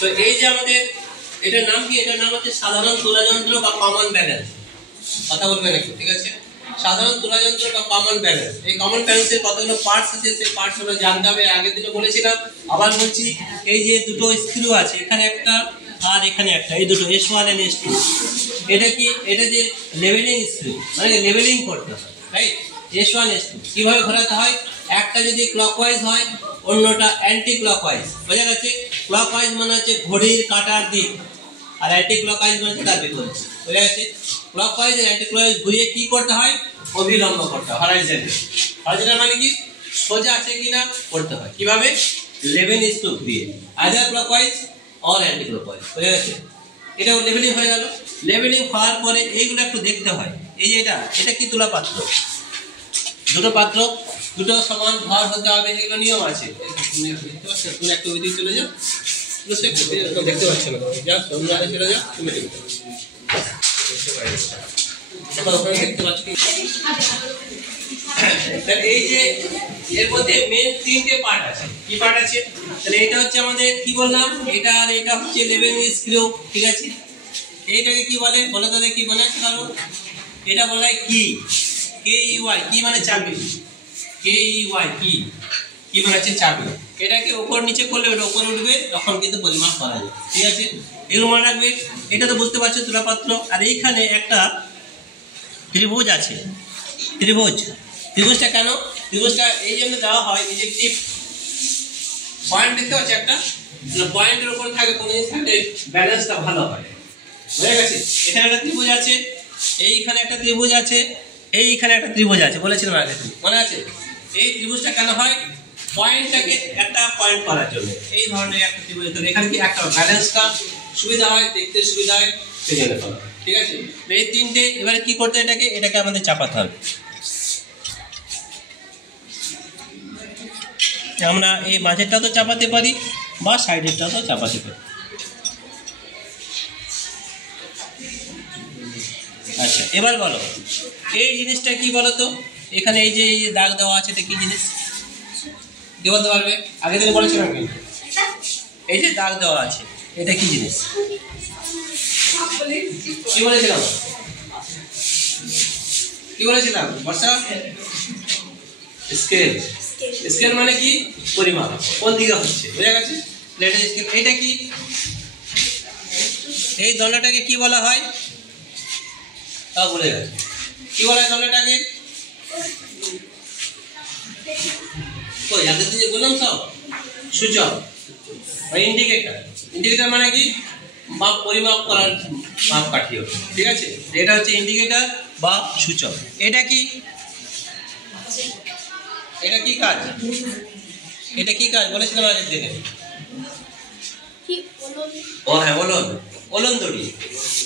তো এই যে আমাদের এটার নাম কি? এটার নাম হচ্ছে সাধারণ তুলা যন্ত্র বা কমন ব্যালেন্স। কথা বলবেন একটু, ঠিক আছে? সাধারণ তুলা যন্ত্র বা কমন ব্যালেন্স। এই কমন ব্যালেন্সের কতগুলো পার্টস আছে, সেই পার্টস গুলো জানতে হবে। আগের দিনে বলেছিলাম, আবার বলছি, এই যে দুটো স্ক্রু আছে, এখানে একটা আর এখানে একটা, এই দুটো S1 and S2, এটা কি? এটা যে লেভেলিং স্ক্রু, মানে লেভেলিং করতে হয়, রাইট? S1 S2 কিভাবে ঘোরাতে হয়? একটা যদি ক্লকওয়াইজ হয়, অন্যটা অ্যান্টি ক্লকওয়াইজ। বোঝা গেছে? ক্লকওয়াইজ মানে হচ্ছে ঘড়ির কাঁটার দিক, আর অ্যান্টি ক্লকওয়াইজ মানে তার বিপরীত। বোঝা গেছে? ক্লকওয়াইজ আর অ্যান্টি ক্লকওয়াইজ ঘুরিয়ে কি করতে হয়? অভিলম্ব করতে হয়, হরাইজন্টাল। হরাইজন্টাল মানে কি? সোজা আছে কিনা করতে হয়। কিভাবে? লেভেল স্ক্রু ঘুরিয়ে, either clockwise or anti clockwise. বোঝা গেছে? এটাও লেভেলিং হয়ে গেল। লেভেলিং হওয়ার পরে এইগুলো একটু দেখতে হয়। এই যে এটা কি? তুলা পাত্র। দুটো পাত্র, দুটো সমান ভর হতে হবে, এগুলো নিয়ম আছে। দেখতে পাচ্ছ? তুমি একটু ওই দিকে চলে যাও, দেখতে পাচ্ছ না? যাও তোমরা চলে যাও, তুমি দেখতে পাচ্ছ। এই যে এর মধ্যে মেন তিনটে পার্ট আছে। কি পার্ট আছে? তাহলে এটা হচ্ছে আমাদের কি বললাম, এটা আর এটা হচ্ছে লেভেলিং স্ক্রু, ঠিক আছে? এইটাকে কি বলে বলে? তাহলে কি বলে? কারণ এটা বলা হয় কি, KEY, কি মানে চাবি। KEY কি? কি মানে হচ্ছে চাবি। এটাকে উপর নিচে করলে ওটা উপরে উঠবে, তখন কিন্তু পরিমাপ করা যায়, ঠিক আছে? এগুলো মনে রাখবে। এটা তো বুঝতে পারছো, তুলাপাত্র। আর এইখানে একটা ত্রিভুজ আছে। ত্রিভুজটা কেন? ত্রিভুজটা এই জন্য দেওয়া হয়, এই যে টিপ পয়েন্ট দেখতে পাচ্ছ একটা, পয়েন্টের উপর থাকে কোন জিনিস থাকলে ব্যালেন্সটা ভালো হয়। বুঝে গেছে? এখানে একটা ত্রিভুজ আছে, এইখানে একটা ত্রিভুজ আছে, এইখানে একটা ত্রিভুজ আছে, বলেছিলাম আগে, মনে আছে? এই ত্রিভুজটা কেন হয়? পয়েন্টটাকে একটা পয়েন্ট করার জন্য এই ধরনের একটা ত্রিভুজ। এখানে কি একটা ব্যালেন্সটা সুবিধা হয়, দেখতে সুবিধা হয়, সেই জন্য করা, ঠিক আছে? এই তিনটে। এবারে কি করতে? এটাকে আমাদের চাপাতে হবে। আমরা এই মাঝেরটা তো চাপাতে পারি, বা সাইডেরটা তো চাপাতে পারি। আচ্ছা, এবার বলো এই জিনিসটা কি বলো তো? এখানে এই যে দাগ দেওয়া আছে, এটা কি জিনিস? কি বলতে পারবে? আগে থেকে বলেছিলাম কিন্তু, এই যে দাগ দেওয়া আছে, এটা কি জিনিস? কি বলেছিলাম? বর্ষা? স্কেল। স্কেল মানে কি? পরিমাপ। কোন দিকে হচ্ছে? বুঝা গেছে? প্লেটের স্কেল। এটা কি? এই দণ্ডটাকে কি বলা হয়? তা বলে গেছে। কি বলা হয় দণ্ডটাকে? কই আগের দিন যে বললাম সব, সূচক বা ইন্ডিকেটর। ইন্ডিকেটর মানে কি? মাপ, পরিমাপ করার মাপকাঠি, ঠিক আছে? এটা হচ্ছে ইন্ডিকেটর বা সূচক। এটা কি? এটা কি কাজ? এটা কি কাজ বলেছিলাম আগের দিনে? ও হ্যাঁ, ওলন দড়ি।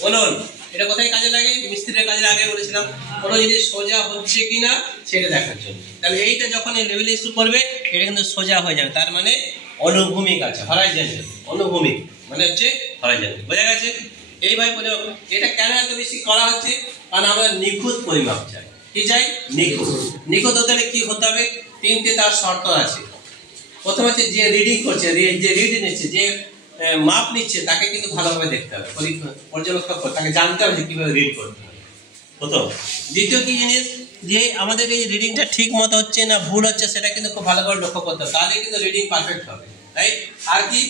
ওলন এটা কোথায় কাজে লাগে? মিস্ত্রির কাজে লাগে বলেছিলাম। কোনো জিনিস সোজা হচ্ছে কিনা সেটা দেখার জন্য। তাহলে এইটা যখন এই লেভেলে শুরু করবে, এটা কিন্তু সোজা হয়ে যাবে, তার মানে অনুভূমিক আছে, হরাইজন্টাল। অনুভূমিক মানে হচ্ছে হরাইজন্টাল। বোঝা গেছে? এইভাবে পরিমাপ। এটা কেন এত বেশি করা হচ্ছে? কারণ আমরা নিখুঁত পরিমাপ চাই। কি চাই? নিখুঁত হতে হলে কি হতে হবে? তিনটে তার শর্ত আছে। প্রথম হচ্ছে যে রিডিং করছে, যে রিড নিচ্ছে, যে মাপ নিচ্ছে, তাকে কিন্তু ভালোভাবে দেখতে হবে, পর্যবেক্ষণ করতে, তাকে জানতে হবে যে কিভাবে রিড করতে হবে, প্রথম। দ্বিতীয় কি জিনিস? যে আমাদের এই রিডিংটা ঠিক মতো হচ্ছে না ভুল হচ্ছে, সেটা কিন্তু খুব ভালো করে লক্ষ্য করতে হবে, তাহলে কিন্তু রিডিং পারফেক্ট হবে, রাইট? আর কি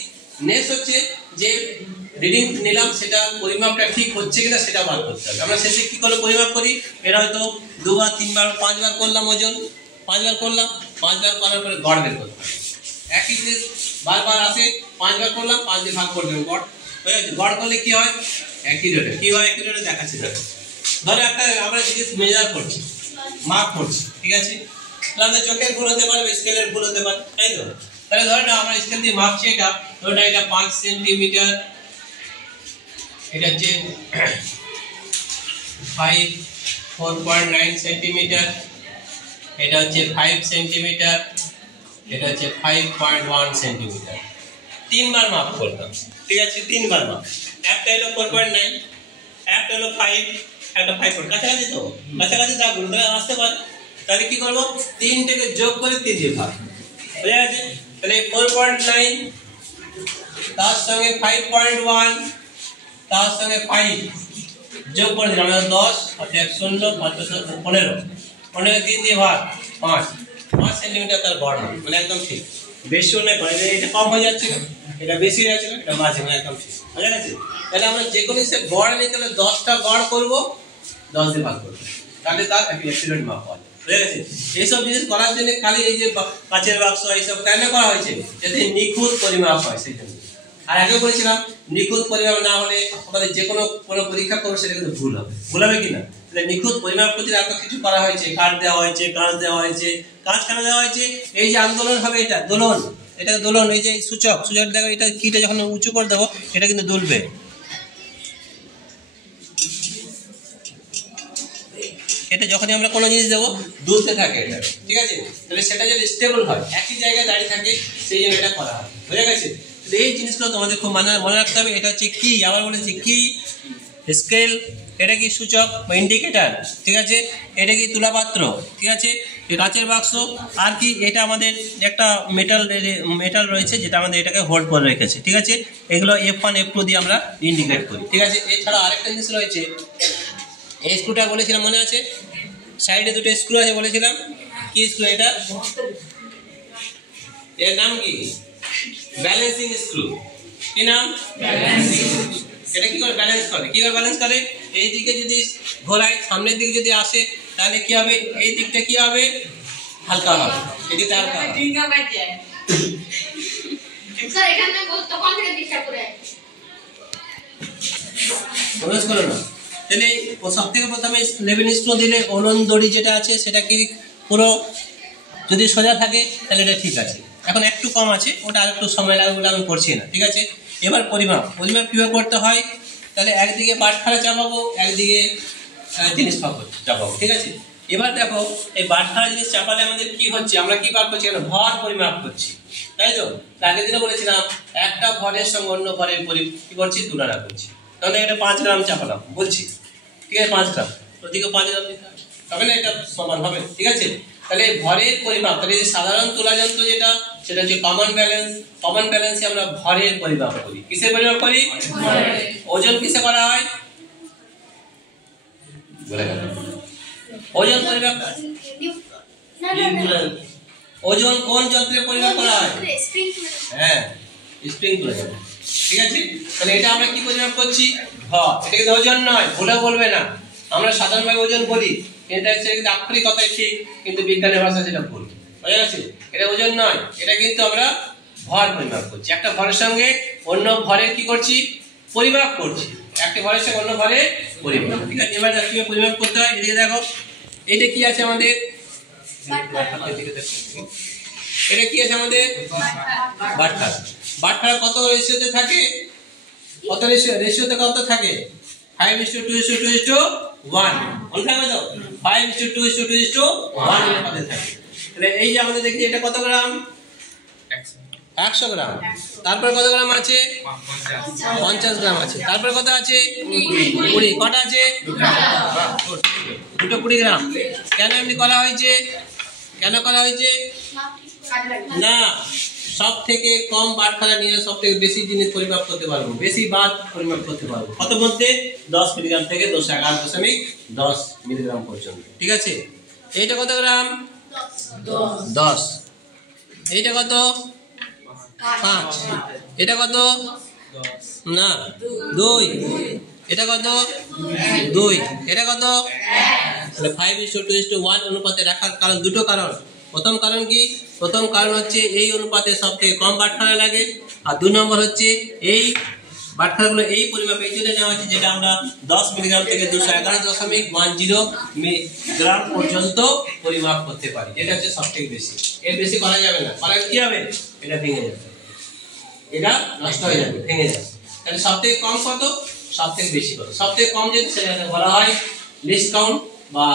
নেক্সট হচ্ছে যে রিডিং নিলাম, সেটা পরিমাপটা ঠিক হচ্ছে কিনা সেটা বার করতে হবে। আমরা শেষে কি করে পরিমাপ করি? এটা হয়তো 2 বার 3 বার 5 বার করলাম, ওজন 5 বার করলাম, 5 বার করার পরে গড় বের করতে হবে। একই জিনিস বারবার আসে, 5 বার করলাম, 5 দিয়ে ভাগ করলাম, গড় হয়ে গেছে। গড় করলে কি হয়? অ্যাকিউরেট। কি হয়? অ্যাকিউরেট দেখাচ্ছে। ধরো একটা আমরা জিনিস মেজার করছি, মাপ করছি, ঠিক আছে? তাহলে চোখের ভুল হতে পারে, স্কেলের ভুল হতে পারে, তাই তো? তাহলে ধরো না আমরা স্কেল দিয়ে মাপছি, এটা 5 সেন্টিমিটার, এটা হচ্ছে 4.9 সেন্টিমিটার, এটা হচ্ছে 5 সেন্টিমিটার, এটা হচ্ছে 5.1 সেন্টিমিটার। 3 বার মাপ করলাম, ঠিক আছে? 3 বার মাপ। একটা হলো 4.9, একটা হলো 5, একটা 5. কাছাকাছি তো, কাছাকাছি দাগগুলো তাহলে আসতে পারে। তাহলে কি করবো? 3 থেকে যোগ করে 3 দিয়ে ভাগ, বুঝা গেছে? তাহলে 4.9 তার সঙ্গে 5.1 তার সঙ্গে 5 যোগ করে দিলাম আমরা 10 অর্থাৎ 0 15 15 3 দিয়ে ভাগ 5 সেন্টিমিটার তার গড় মানে একদম ঠিক। বেশিও নয় কম, এটা কম হয়ে যাচ্ছে, এটা বেশি হয়ে যাচ্ছে, এটা মাঝে মানে একদম ঠিক। বুঝা গেছে? তাহলে আমরা যে কোনো জিনিসের গড় নিই, তাহলে 10টা গড় করব, 10 দিয়ে ভাগ করব, তাহলে তার অ্যাকুরেট মাপ হয়। বুঝা গেছে? এইসব জিনিস করার জন্য খালি এই যে কাচের বাক্স এইসব কেন করা হয়েছে, যাতে নিখুঁত পরিমাপ হয় সেই জন্য। আর আগে বলেছিলাম নিখুঁত পরিমাপ না হলে আমাদের যে কোনো পরীক্ষা করবো সেটা কিন্তু ভুল হবে। ভুল হবে কিনা? তাহলে নিখুঁত পরিমাপ করতে এত কিছু করা হয়েছে, কাঠ দেওয়া হয়েছে, কাঁচ দেওয়া হয়েছে। কাঁচ কেন দেওয়া হয়েছে? এই যে আন্দোলন হবে, এটা দোলন, এটা দোলন, এই যে সূচক দেখো, এটা কিটা যখন উঁচু করে দেবো এটা কিন্তু দুলবে। এটা যখনই আমরা কোনো জিনিস দেবো দুলতে থাকে এটা, ঠিক আছে? তাহলে সেটা যদি স্টেবল হয়, একই জায়গায় দাঁড়িয়ে থাকে, সেই জন্য এটা করা হয়। বুঝা গেছে? এই জিনিসগুলো তোমাদের খুব মনে রাখতে হবে। এটা হচ্ছে কি, আবার বলেছি কি, স্কেল, এটা কি সূচক বা ইন্ডিকেটার, ঠিক আছে? এটা কি তুলাপাত্র, ঠিক আছে? কাচের বাক্স, আর কি এটা আমাদের একটা মেটাল রয়েছে যেটা আমাদের এটাকে হোল্ড করে রেখেছে, ঠিক আছে? এগুলো F1 F2 দিয়ে আমরা ইন্ডিকেট করি, ঠিক আছে? এছাড়া আরেকটা জিনিস রয়েছে, এই স্ক্রুটা বলেছিলাম মনে আছে, সাইডে দুটো স্ক্রু আছে বলেছিলাম, কি স্ক্রু এটা, এর নাম কি, ব্যালেন্সিং স্ক্রু। কি নাম? ব্যালেন্সিং। এটা কি করে ব্যালেন্স করে? কি করে ব্যালেন্স করে? এই দিকে যদি ঘোরায়, সামনের দিকে যদি আসে, তাহলে কি হবে, এই দিকটা কি হবে, হালকা হবে, এই দিকটা হালকা হবে। স্যার এখানে তখন থেকে ডিস্টার্ব করে প্রবেশ করো না। তাহলে সব থেকে প্রথমে লেভেল স্ক্রু দিলে ওলন দড়ি যেটা আছে সেটা কি পুরো যদি সোজা থাকে তাহলে এটা ঠিক আছে। এখন একটু কম আছে, ওটা আরেকটু সময় লাগবে বলে আমি করছি না, ঠিক আছে? এবার পরিমাপ কীভাবে করতে হয়, তাহলে একদিকে বাটখারা চাপাবো, একদিকে জিনিসপত্র চাপাবো, ঠিক আছে? এবার দেখো, এই বাটখারা জিনিস চাপালে আমাদের কি হচ্ছে, আমরা কি বার করছি, কেন ভর পরিমাপ করছি, তাই তো? আগের দিনে বলেছিলাম একটা ভরের সঙ্গে অন্য ভরের কি করছি, তুলনা করছি। তাহলে এটা 5 গ্রাম চাপালাম বলছি, ঠিক আছে? 5 গ্রাম, ওদিকে 5 গ্রাম দিতে হবে না, এটা সমান হবে, ঠিক আছে? তাহলে ভরের পরিমাপ, তাহলে সাধারণ তোলা যন্ত্র যেটা, সেটা হচ্ছে কমন ব্যালেন্স। কমন ব্যালেন্সে আমরা ভরের পরিমাপ করি। কিসের পরিমাপ করি? ওজন কিসে করা হয়? ওজন পরিমাপ, ওজন কোন যন্ত্রে পরিমাপ করা হয়? হ্যাঁ, স্প্রিং তুলে, ঠিক আছে? তাহলে এটা আমরা কি পরিমাপ করছি? ভর। এটা কিন্তু ওজন নয়, ভুলে বলবে না। আমরা সাধারণভাবে ওজন বলি, এটা সেটা আক্ষরিক কথাই ঠিক, কিন্তু বিজ্ঞানের ভাষা সেটা ভুল। বুঝা গেছে? এটা ওজন নয়, এটা কিন্তু আমরা ভর পরিমাপ করছি। একটা ভরের সঙ্গে অন্য ভরের কি করছি? পরিমাপ করছি। একটা ভরের সঙ্গে অন্য ভরের পরিমাপ, ঠিক আছে? এবার কিভাবে পরিমাপ করতে হয়, এদিকে দেখো, এটা কি আছে আমাদের, এটা কি আছে আমাদের, বাটখারা। বাটখারা কত রেশিওতে থাকে? কত রেশিওতে কত থাকে? 5:2:2:1 মনে থাকবে তো? 5:2:2:1 এর মধ্যে থাকে। তাহলে এই যে আমাদের দেখি এটা কত গ্রাম? 100 গ্রাম। তারপরে কত গ্রাম আছে? 50 গ্রাম আছে। তারপরে কত আছে? 20। কটা আছে? দুটো 20 গ্রাম। কেন এমনি করা হয়েছে? কেন করা হয়েছে? না, সব থেকে কম বাটখারা নিয়ে সব থেকে বেশি জিনিস পরিমাপ করতে পারবো, বেশি বাদ পরিমাপ করতে পারবো। কত মধ্যে? 10 মিলিগ্রাম থেকে 211.10 মিলিগ্রাম পর্যন্ত, ঠিক আছে? এইটা কত গ্রাম? 10। এইটা কত? 5। এটা কত? না, 2। এটা কত? 2। এটা কত? 5:2:1 অনুপাতে রাখার কারণ দুটো কারণ। প্রথম কারণ কি? প্রথম কারণ হচ্ছে এই অনুপাতে সব থেকে কম বাটখারা লাগে, আর 2 নম্বর হচ্ছে এই বাটখারাগুলো এই পরিমাপে এই জন্য নেওয়া হচ্ছে যেটা আমরা 10 মিলিগ্রাম থেকে 211.10 মিলিগ্রাম পর্যন্ত পরিমাপ করতে পারি। এটা হচ্ছে সব থেকে বেশি, এর বেশি করা যাবে না। করা কি হবে? এটা ভেঙে যাবে, এটা নষ্ট হয়ে যাবে, ভেঙে যাবে। তাহলে সব থেকে কম কত, সব থেকে বেশি কত? সব থেকে কম যেটা সেটাকে বলা হয় লিস্ট কাউন্ট বা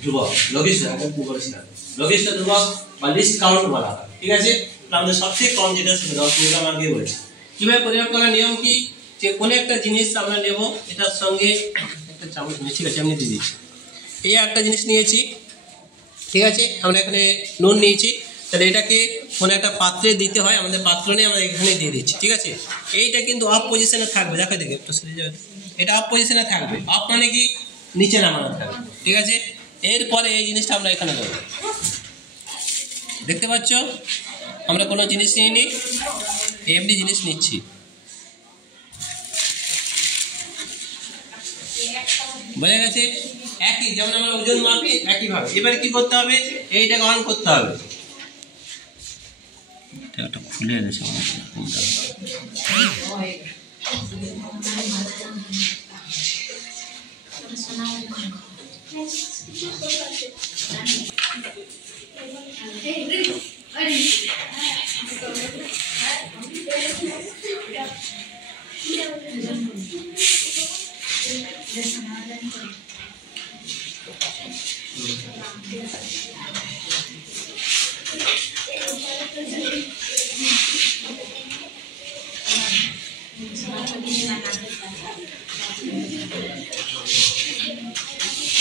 ধ্রুবক, লঘিষ্ঠ ধ্রুবক বা লিস্ট কাউন্ট বলা হয়, ঠিক আছে? আমাদের সবচেয়ে কম যেটা সেটা 10 মিলিগ্রাম আগে বলেছি। কিভাবে পরিমাপ করার নিয়ম কি? যে কোনো একটা জিনিস আমরা নেব, এটার সঙ্গে একটা চামচ নিয়ে, ঠিক আছে? আমি দিয়ে দিচ্ছি। এই একটা জিনিস নিয়েছি, ঠিক আছে? আমরা এখানে নুন নিয়েছি, তাহলে এটাকে কোনো একটা পাত্রে দিতে হয়, আমাদের পাত্র নিয়ে আমরা এখানে দিয়ে দিচ্ছি, ঠিক আছে। এইটা কিন্তু অফ পজিশনে থাকবে, দেখো দেখে একটু সরে যাবে, এটা অফ পজিশনে থাকবে। অফ মানে কি নিচে নামানো থাকবে, ঠিক আছে। এরপরে এই জিনিসটা আমরা এখানে দেবো, দেখতে পাচ্ছ আমরা কোনো জিনিস নিইনি, এমনি জিনিস নিচ্ছি, বোঝা গেছে। একই যেমন আমরা ওজন মাপি একইভাবে। এবারে কি করতে হবে, এইটাকে অন করতে হবে। এটা খুলে গেছে,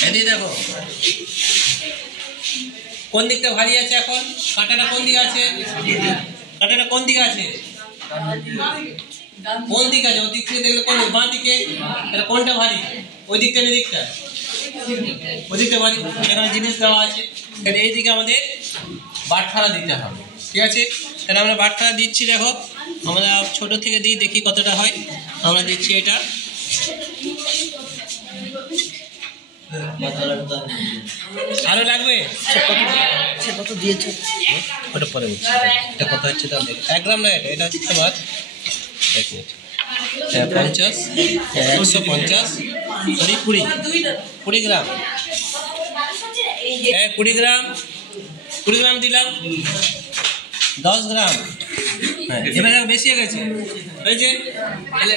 এদিকে দেখো কোন দিকটা ভারী আছে, এখন কাঁটাটা কোন দিকে আছে, কাঁটাটা কোন দিকে আছে, কোন দিকে আছে, ওই দিক থেকে দেখলে কোন বাঁ দিকে, তাহলে কোনটা ভারী, ওই দিকটা না দিকটা, ওই দিকটা ভারী। এখানে জিনিস দেওয়া আছে, তাহলে এই দিকে আমাদের বাটখারা দিতে হবে, ঠিক আছে। তাহলে আমরা বাটখারা দিচ্ছি, দেখো আমরা ছোট থেকে দিই, দেখি কতটা হয়। আমরা দিচ্ছি এটা, আরো লাগবে কত দিয়েছে, ওটা পরে এটা কত হচ্ছে তাহলে 1 গ্রাম না, এটা হচ্ছে তোমার 50 150 20 গ্রাম, 20 গ্রাম 20 গ্রাম দিলাম, 10 গ্রাম। হ্যাঁ এবার বেশি হয়ে গেছে, হয়েছে, তাহলে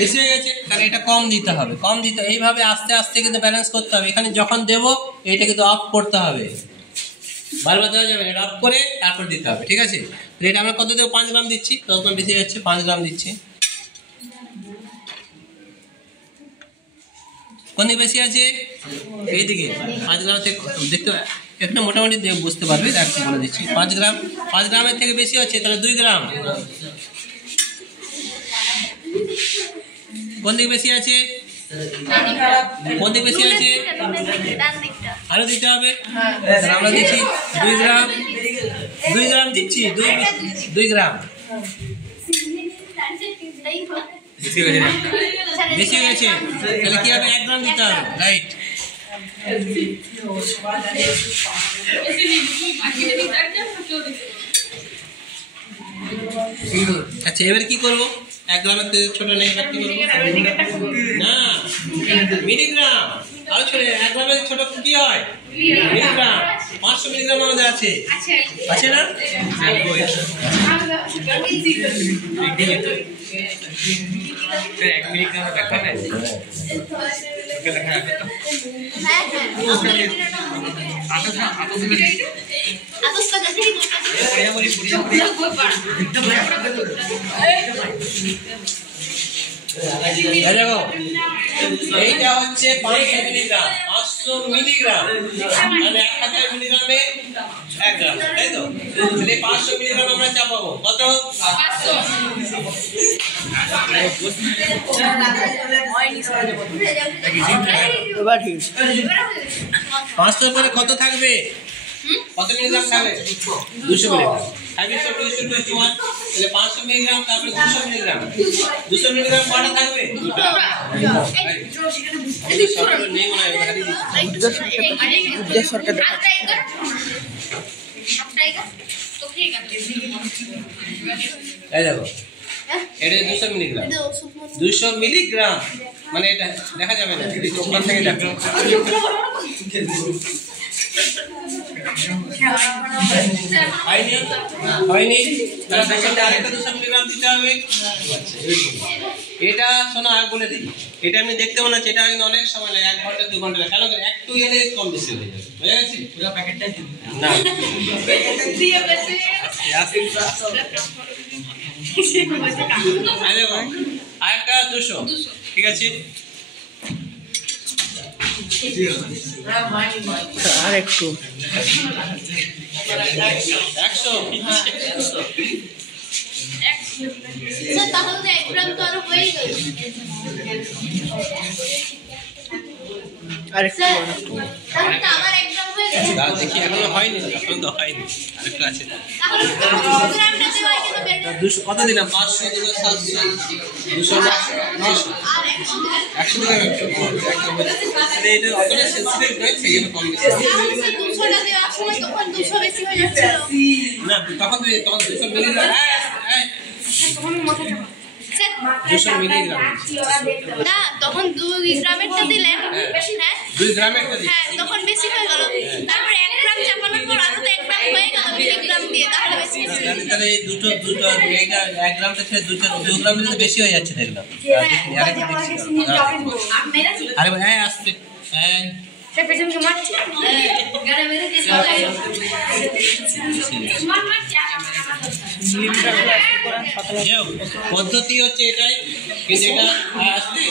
বেশি হয়ে গেছে, তাহলে এটা কম দিতে হবে, কম দিতে। এইভাবে আস্তে আস্তে কিন্তু ব্যালেন্স করতে হবে। এখানে যখন দেবো এটা কিন্তু অফ করতে হবে, বারবার দেওয়া যাবে না, এটা অফ করে তারপর দিতে হবে, ঠিক আছে। এটা আমরা কত দেবো, 5 গ্রাম দিচ্ছি, 10 গ্রাম বেশি যাচ্ছে, 5 গ্রাম দিচ্ছি। কোন দিকে বেশি আছে, এইদিকে 5 গ্রাম থেকে দেখতে এখানে মোটামুটি বুঝতে পারবে, একটু বলে দিচ্ছি। 5 গ্রাম, 5 গ্রামের থেকে বেশি হচ্ছে, তাহলে 2 গ্রাম। কোন দিকে বেশি আছে, কোন দিকে বেশি আছে, আরো দিতে হবে। আমরা দিচ্ছি 2 গ্রাম, 2 গ্রাম দিচ্ছি, 2 গ্রাম বেশি হয়ে গেছে, তাহলে কি হবে, 1 গ্রাম দিতে হবে, রাইট। আচ্ছা এবার কি করবো, 1 গ্রামের থেকে ছোট নেই, কি করবো না, মিলিগ্রাম, আরো ছোট, 1 গ্রামের ছোট কি হয়, মিলিগ্রাম। 500 মিলিগ্রাম আমাদের আছে, আছে না, দেখো এইটা হচ্ছে 500 মিলিগ্রাম, 500 মিলিগ্রাম মানে 1000 মিলিগ্রামে 1 গ্রাম, তাই তো। তাহলে 500 মিলিগ্রাম আমরা চাপাবো, কত, 500 পরে কত থাকবে, কত মিলিগ্রাম থাকবে, 200 মিলিগ্রাম। 500 মিলিগ্রাম, তারপরে 200 মিলিগ্রাম, 200 মিলিগ্রাম কটা থাকবে, দেখো এটা 200 মিলিগ্রাম, 200 মিলিগ্রাম মানে এটা দেখা যাবে না, ওখান থেকে দেখো হয়নি, আরেকটা 200 মিলিগ্রাম দিতে হবে। এটা শোনো আর বলে দিই, এটা আমি দেখতে মনে হচ্ছে, এটা কিন্তু অনেক সময় লাগে, 1 ঘন্টা 2 ঘন্টা লাগে, কেন একটু এলে কম বেশি হয়ে যাবে, বুঝে গেছি, পুরো প্যাকেটটাই না আরেকটা 200, ঠিক আছে। আর একটু 100 তাহলে তো 1 গ্রাম তো আরো হয়ে গেল। আর একটু তাহলে তো আমার 1 গ্রাম হয়ে গেল। দেখি এখনো হয়নি, এখন তো হয়নি, আরেকটু আছে। তাহলে তো 2 গ্রামটা দেওয়া কেন বের? 200 কত দিলাম? 500 দিলাম, 700 200 900 আর 100 দিলে 100 দিলাম। তাহলে এটা অতটা সেন্সিটিভ নয়, সেই জন্য কম বেশি। তাহলে সেই 200টা দেওয়ার সময় তখন 200 বেশি হয়ে যাচ্ছিল। না তখন 200 মিলিগ্রাম, স্যার 200 মিলিগ্রাম, না তখন 2 গ্রামেরটা দিলেন বেশি না? 2 গ্রামেরটা দিই। হ্যাঁ তখন বেশি হয়ে গেল। তারপরে 1 গ্রাম চাপানোর পর আরো তো 1 গ্রাম হয়ে গেল মিলিগ্রাম দিয়ে, তাহলে বেশি হচ্ছে। তাহলে এই দুটো এইটা 1 গ্রামটা ছেড়ে 2 গ্রাম দিলে তো বেশি হয়ে যাচ্ছে দেখলাম। আরে ভাই আসছে, হ্যাঁ সে পেছনকে মারছে, গাড়ি মেরে দিয়ে পদ্ধতি হচ্ছে এটাই, কিন্তু এটা আসতে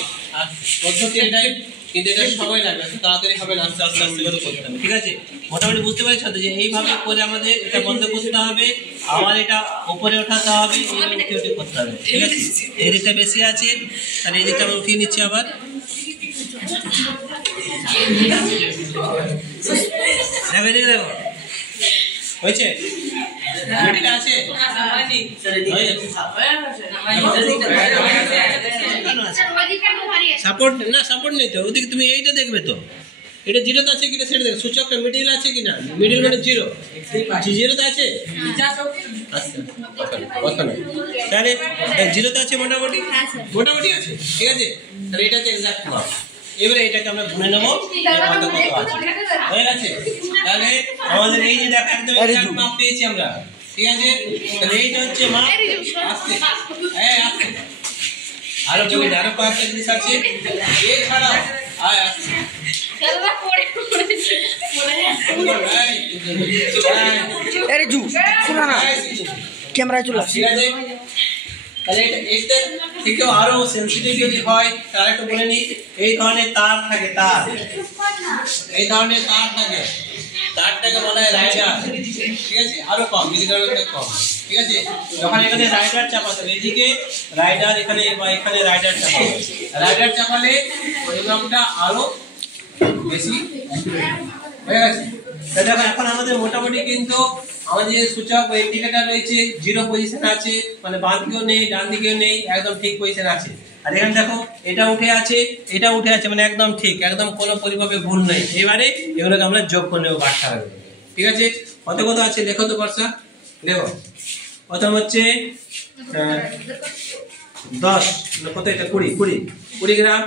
পদ্ধতি এটাই, কিন্তু এটা সময় লাগবে, তাড়াতাড়ি হবে না, আস্তে আস্তে আস্তে করে করতে হবে। ঠিক আছে, মোটামুটি বুঝতে পারছো তো যে এইভাবে করে আমাদের এটা বন্ধ করতে হবে, আবার এটা উপরে ওঠাতে হবে, এইভাবে উঠে উঠে করতে হবে। ঠিক আছে, এই দিকটা বেশি আছে, তাহলে এই দিকটা আমরা উঠিয়ে নিচ্ছি আবার। হয়েছে? আছে সাপোর্ট না, সাপোর্ট নেই তো, ওদিকে তুমি এইটা দেখবে তো, এটা জিরোতে আছে কিনা সেটা দেখো, সূচকটা মিডিল আছে কিনা, মিডিল মানে জিরো, জিরোতে আছে, তাহলে জিরোতে আছে মোটামুটি, মোটামুটি আছে। ঠিক আছে, তাহলে এটা হচ্ছে এক্সাক্ট মাপ। এবারে এটাকে আমরা গুনে নেবো, কত কত আছে, হয়ে গেছে। তাহলে আমাদের এই যে দেখো একদম এক্সাক্ট মাপ পেয়েছি আমরা। ঠিক আছে, তাহলে এইটা হচ্ছে মাপ। আস্তে আস্তে আরো জমি, আরো কয়েকটা জিনিস আছে এছাড়াও। ক্যামেরায় চলে আসছে। ঠিক আছে, তাহলে এটা থেকেও আরো সেন্সিটিভ যদি হয় তাহলে একটু বলে নিই, এই ধরনের তার থাকে, তার এই ধরনের তার থাকে, তারটাকে বলা হয় রাইডার। ঠিক আছে, আরো কম, মিলিগ্রামের কম। ঠিক আছে, যখন এখানে রাইডার চাপাতে হবে, এদিকে রাইডার এখানে বা এখানে রাইডার চাপাবে, রাইডার চাপালে পরিমাপটা আরো বেশি হয়ে গেছে। দেখো এখন আমাদের মোটামুটি কিন্তু আমাদের যে সূচক বা ইন্ডিকেটর রয়েছে জিরো পজিশন আছে, মানে বাম দিকেও নেই ডান দিকেও নেই, একদম ঠিক পজিশন আছে। আর এখানে দেখো এটা উঠে আছে, এটা উঠে আছে, মানে একদম ঠিক, একদম কোনো পরিমাপে ভুল নেই। এবারে এগুলোকে আমরা যোগ করে নেবো বারটা। ঠিক আছে, কত কত আছে দেখো তো বর্ষা, দেখো প্রথম হচ্ছে 10, কত এটা 20 গ্রাম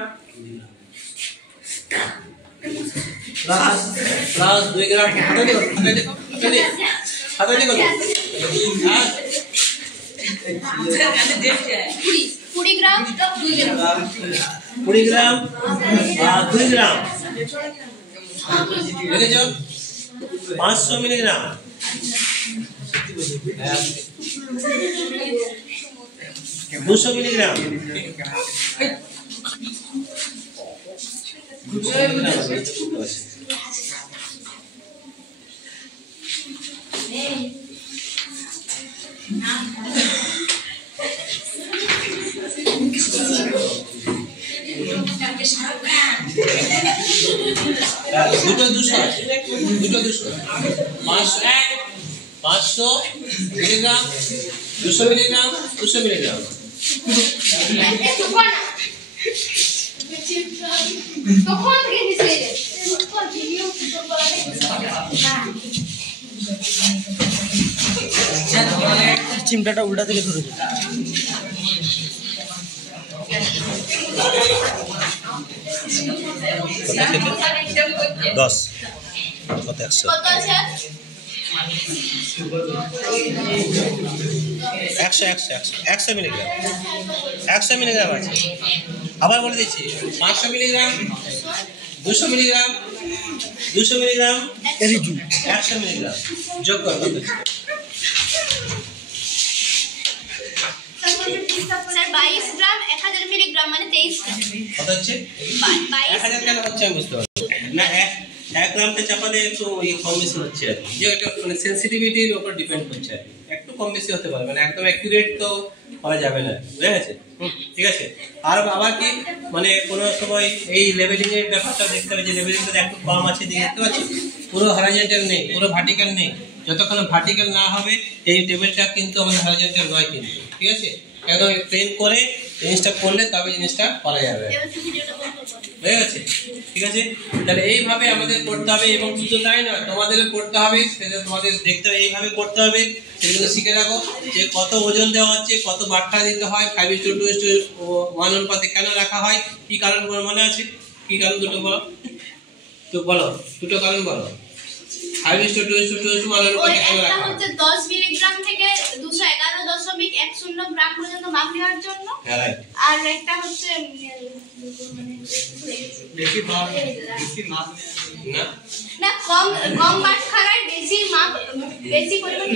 প্লাস 2 গ্রাম, হাতে দেখো 20 গ্রাম 2 গ্রাম 20 গ্রাম আর 2 গ্রাম দেখেছো, 500 মিলিগ্রাম, 200 মিলিগ্রাম, 200 আছে, 200 500 মিলিগ্রাম, 200 মিলিগ্রাম, 200 মিলিগ্রাম। তখন থেকে দিছে চিমটাটা উল্টা থেকে ধরেছে। 10 কত 100 কত আছে? 100 মিলিগ্রাম, 100 মিলিগ্রাম আছে। আবার বলে দিচ্ছি, 500 মিলিগ্রাম, 200 মিলিগ্রাম, 200 মিলিগ্রাম, 100 মিলিগ্রাম যোগ করো। স্যার 22 গ্রাম 1000 মিলিগ্রাম মানে 23 গ্রাম। কত হচ্ছে? 22 1000 কেন হচ্ছে আমি বুঝতে পারছি। না 1 গ্রামটা চাপালে একটু কম বেশি হচ্ছে আর কি। যে এটা মানে সেনসিটিভিটির উপর ডিপেন্ড করছে আর কি। একটু কম বেশি হতে পারে, মানে একদম অ্যাকুরেট তো করা যাবে না, বুঝে গেছে? ঠিক আছে। আর আবার কি মানে কোনো সময় এই লেভেলিং এর ব্যাপারটা দেখতে হবে, যে লেভেলিংটা একটু কম আছে দেখতে পাচ্ছি, পুরো হরাইজন্টাল নেই, পুরো ভার্টিক্যাল নেই। যতক্ষণ ভার্টিক্যাল না হবে এই টেবিলটা কিন্তু আমাদের হরাইজন্টাল নয় কিন্তু, ঠিক আছে? একদম প্লেন করে জিনিসটা করলে তবে জিনিসটা করা যাবে, হয়ে গেছে? ঠিক আছে। তাহলে এইভাবে আমাদের করতে হবে, এবং শুধু তাই নয়, তোমাদের করতে হবে, সেটা তোমাদের দেখতে হবে, এইভাবে করতে হবে। সেগুলো শিখে রাখো যে কত ওজন দেওয়া হচ্ছে, কত বাট্টা দিতে হয়, 5:2:1 অনুপাতে কেন রাখা হয়, কি কারণ মনে আছে? কি কারণ দুটো বলো তো, বলো দুটো কারণ বলো। 5:2:1 অনুপাতে কেন রাখা হয়? 10 মিলিগ্রাম থেকে 211.10 গ্রাম পর্যন্ত মাপ নেওয়ার জন্য, আর একটা হচ্ছে বেশি মাপ না কম বাটখারায় বেশি মাপ, বেশি পরিমাণ,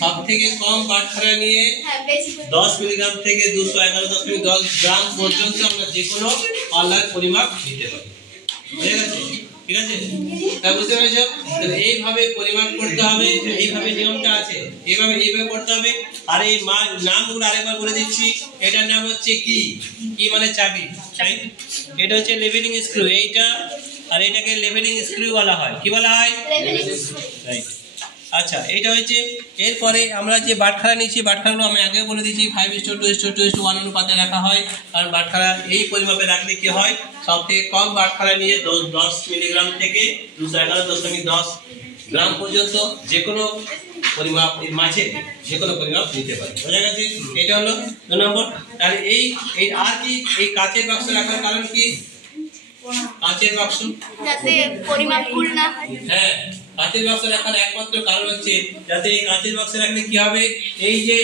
সব থেকে কম বাটখারা নিয়ে হ্যাঁ বেশি 10 মিলিগ্রাম থেকে 211.10 গ্রাম পর্যন্ত আমরা যে কোনো পাল্লার পরিমাপ নিতে পারি, বুঝে গেছে? ঠিক আছে, তা বুঝতে পেরেছো? তাহলে এইভাবে পরিমাপ করতে হবে, এইভাবে নিয়মটা আছে, এইভাবে করতে হবে। আর এই নামগুলো আরেকবার বলে দিচ্ছি। এটার নাম হচ্ছে কি মানে চাবি, রাইট? এটা হচ্ছে লেভেলিং স্ক্রু, এইটা, আর এটাকে লেভেলিং স্ক্রু বলা হয়। কি বলা হয়? রাইট। আচ্ছা, এটা হচ্ছে। এরপরে আমরা যে বাটখারা নিচ্ছি, বাটখারাগুলো আমি আগে বলে দিচ্ছি 5:2:1 অনুপাতে রাখা হয়। কারণ বাটখারা এই পরিমাপে রাখলে কি হয়, সব থেকে কম বাটখারা নিয়ে 10 মিলিগ্রাম থেকে 211.10 গ্রাম পর্যন্ত যে কোনো পরিমাপ মাঝে যে কোনো পরিমাপ নিতে পারে, বোঝা গেছে? এটা হলো 2 নম্বর। তাহলে এই আর কি এই কাচের বাক্স রাখার কারণ কি? কাচের বাক্স যাতে পরিমাপ ভুল না হয়। হ্যাঁ, কাচের বাক্স রাখার একমাত্র কারণ হচ্ছে যাতে এই কাচের বাক্স রাখলে কি হবে, এই যে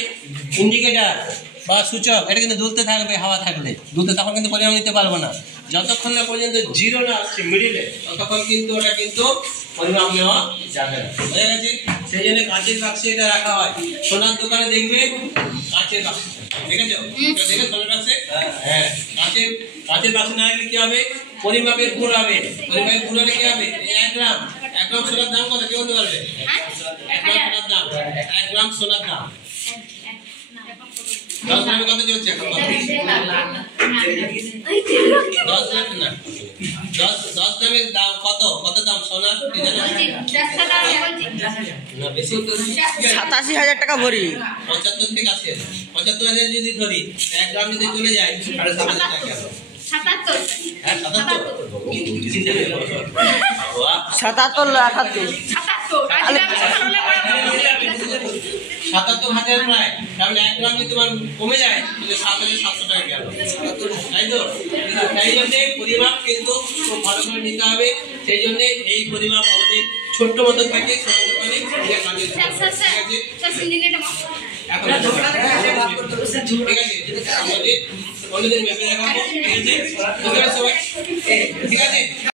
ইন্ডিকেটর বা সূচক, এটা কিন্তু দুলতে থাকবে, হাওয়া থাকলে দুলতে, তখন কিন্তু পরিমাপ নিতে পারবো না। যতক্ষণ না পর্যন্ত জিরো না আসছে মিডিলে, ততক্ষণ কিন্তু ওটা কিন্তু পরিমাপ নেওয়া যাবে না, বুঝা গেছে? সেই জন্য কাচের বাক্সে এটা রাখা হয়। সোনার দোকানে দেখবে কাচের বাক্স, দেখেছো? দেখে সোনার বাক্সে, হ্যাঁ, কাচের বাক্স না রাখলে কি হবে, পরিমাপের ভুল হবে। পরিমাপের ভুল হলে কি হবে, 1 গ্রাম সোনার দাম কত কি বলতে পারবে? 1 গ্রাম সোনার দাম, 1 গ্রাম সোনার দাম 10 গ্রামে কত চলছে এখন? 10 লাখ না, 10 গ্রামের দাম কত দাম সোনার? না, বেশি তো 87,000 টাকা ভরি। 75 থেকে 80, 75,000 যদি ধরি, 1 গ্রাম যদি চলে যায় 7,500 টাকা। 77 হ্যাঁ, 77। 77 লাখ 77,000 প্রায়। তাহলে 1 গ্রাম যদি তোমার কমে যায় তাহলে 7,700 টাকা গেল, তাই তো? তাই জন্য পরিমাপ কিন্তু খুব ভালো করে নিতে হবে। সেই জন্য এই পরিমাপ আমাদের ছোট্ট মতো থাকে, সোনার দোকানে কাজে ঠিক আছে? এখন ঠিক আছে, আমাদের অন্যদের মেপে দেখাবো, ঠিক আছে? বুঝতে পারছো সবাই? ঠিক আছে।